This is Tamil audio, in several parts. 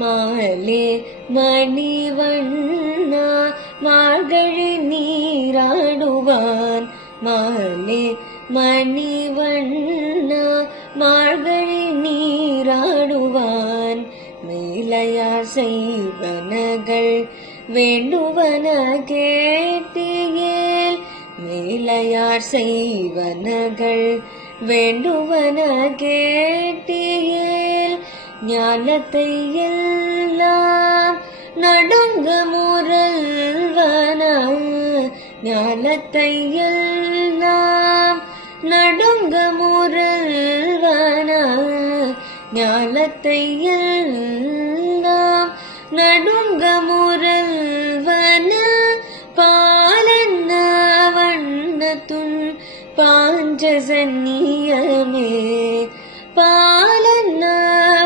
மாலே மணிவண்ணா மார்கழி நீராடுவான். மாலே மணிவண்ணா மார்கழி நீராடுவான். மேலையார் செய்வனகள் வேண்டுவன கேட்டியேல். மேலையார் செய்வனகள் வேண்டுவன கேட்டியேல். ஞானத்தை எல்லாம் நடுங்க முரல்வன. ஞானத்தை எல்லாம் நடுங்க முரல்வன. ஞானத்தை எல்லாம் நடுங்க முரல்வன. பாலன்ன வண்ணத்துன் பாஞ்சசன்னியமே. பாலன்ன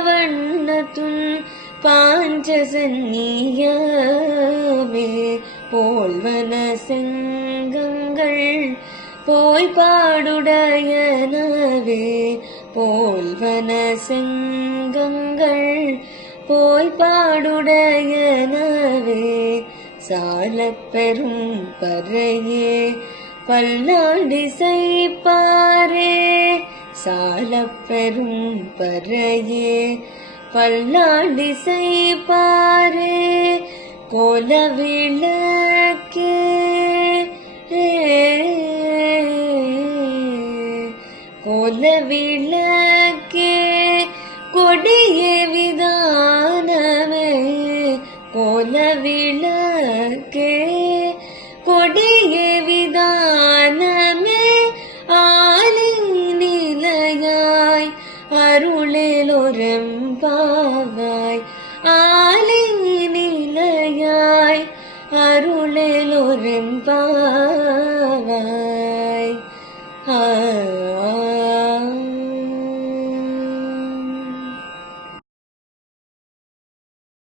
வண்ணத்துன் பாஞ்சசன்னியமே. போல்வன செங்கங்கள் போய் பாடுடையனவே. போல்வன செங்கங்கள் போய் பாடுடையனவே. சாலப் பெரும் பறையே பல்லாண்டிசைப்பாரே. சாலப் பெரும் பறையே பல்லாண்டிசைப்பாரே. கோலவிளக்கே கோலவிளக்கே கொடிய விதானமே. கோலவிளக்கே கொடிய விதானமே. ஆலிநிலையாய் அருளேலொரெம்பாவாய். ஆலிநிலையாய் அருளேலொரெம்பாவாய்.